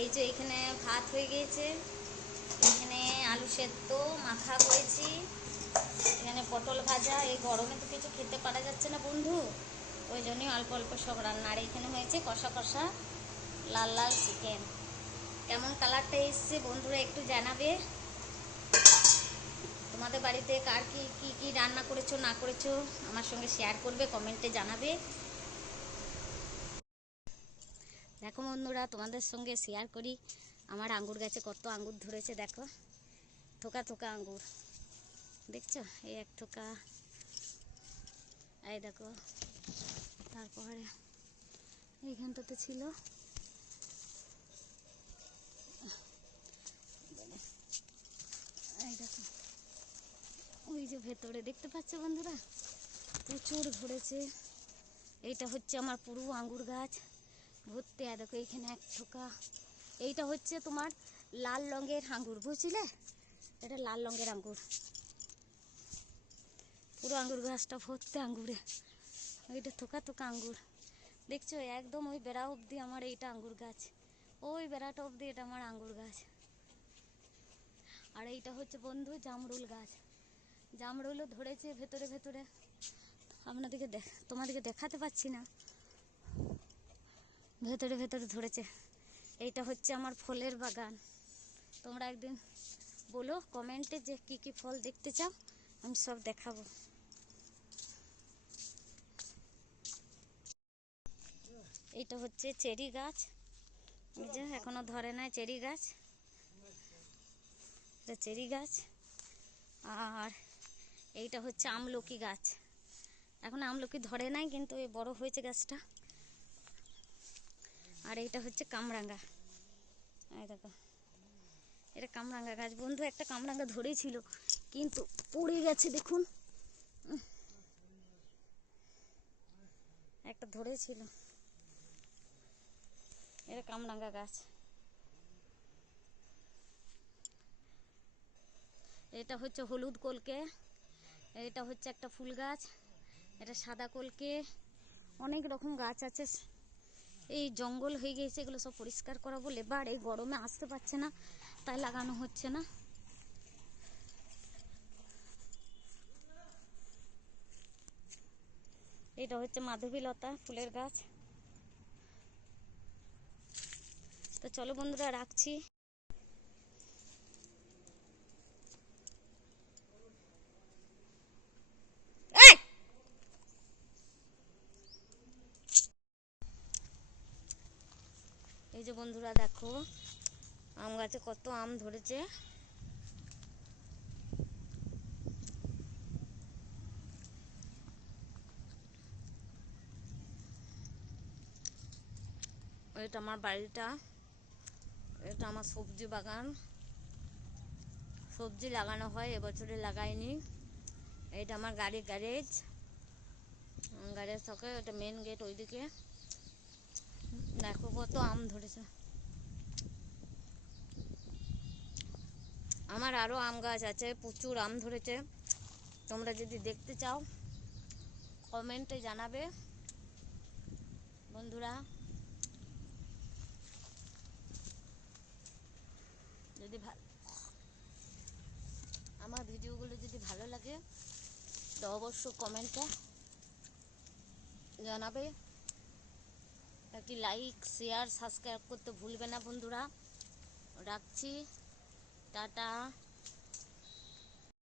এই যে এখানে ভাত হয়ে গিয়েছে, এখানে আলু সেদ্ধ মাখা করেছি, এখানে পটল ভাজা। এই গরমে তো কিছু খেতে পারা যাচ্ছে না বন্ধু, ওই জন্যই অল্প অল্প সব রান্না। আর এখানে হয়েছে কষা কষা লাল লাল চিকেন। কেমন কালারটা এসছে বন্ধুরা একটু জানাবে। তোমাদের বাড়িতে কার কি কি কি রান্না করেছো না করেছো আমার সঙ্গে শেয়ার করবে, কমেন্টে জানাবে। দেখো বন্ধুরা, তোমাদের সঙ্গে শেয়ার করি আমার আঙ্গুর গাছে কত আঙ্গুর ধরেছে। দেখো থোকা থোকা আঙ্গুর, দেখছো? এই এক থোকা, এই দেখো। তারপরে এইখানটাতে ছিল, এই দেখো ওই যে ভেতরে দেখতে পাচ্ছ বন্ধুরা, প্রচুর ধরেছে। এইটা হচ্ছে আমার পুরো আঙ্গুর গাছ ভর্তি। দেখো এইখানে এক থোকা। এইটা হচ্ছে তোমার লাল রঙের আঙ্গুর, বুঝলে? এটা লাল রঙের আঙ্গুর, পুরো আঙ্গুর গাছটা ভর্তি আঙ্গুরে। ওইটা থোকা থোকা আঙ্গুর, দেখছো? একদম ওই বেড়া অবধি আমার এইটা আঙ্গুর গাছ, ওই বেড়াটা অবধি এটা আমার আঙ্গুর গাছ। আর এইটা হচ্ছে বন্ধু জামরুল গাছ, জামরুলও ধরেছে ভেতরে ভেতরে। আপনাদেরকে তোমাদেরকে দেখাতে পাচ্ছি না, ভেতরে ভেতরে ধরেছে। এইটা হচ্ছে আমার ফলের বাগান। তোমরা একদিন বলো কমেন্টে যে কি কি ফল দেখতে চাও, আমি সব দেখাবো। এইটা হচ্ছে চেরি গাছ, এই যে এখনো ধরে নাই চেরি গাছ, এটা চেরি গাছ। আর এইটা হচ্ছে আমলকি গাছ, এখন আমলকি ধরে নাই কিন্তু এই বড় হয়েছে গাছটা। আর এইটা হচ্ছে কামরাঙ্গা, এই দেখো এটা কামরাঙ্গা গাছ বন্ধু। একটা কামরাঙ্গা ধরেছিল কিন্তু পড়ে গেছে, দেখুন একটা ধরেছিল। এটা কামরাঙ্গা গাছ। এটা হচ্ছে হলুদ কলকে, এটা হচ্ছে একটা ফুল গাছ, এটা সাদা কলকে। অনেক রকম গাছ আছে। এই জঙ্গল হয়ে গেছে, এগুলো সব পরিষ্কার করাবো। লেবার এই গরমে আসতে পারছে না, তাই লাগানো হচ্ছে না। এটা হচ্ছে মাধবীলতা ফুলের গাছ। তো চলো বন্ধুরা রাখছি। এই যে বন্ধুরা দেখো আম গাছে কত আম ধরেছে। এটা আমার বাড়িটা, এটা আমার সবজি বাগান, সবজি লাগানো হয়, এবছরে লাগাইনি। এটা আমার গাড়ির গ্যারেজ, গ্যারেজ থাকে, এটা মেন গেট ওইদিকে। দেখো কত আম ধরেছে। আমার আরও আম গাছ আছে, প্রচুর আম ধরেছে। তোমরা যদি দেখতে চাও কমেন্টে জানাবে বন্ধুরা। যদি আমার ভিডিওগুলো যদি ভালো লাগে তো অবশ্যই কমেন্টে জানাবে। একটি লাইক শেয়ার সাবস্ক্রাইব করতে ভুলবে না বন্ধুরা। রাখছি, টাটা।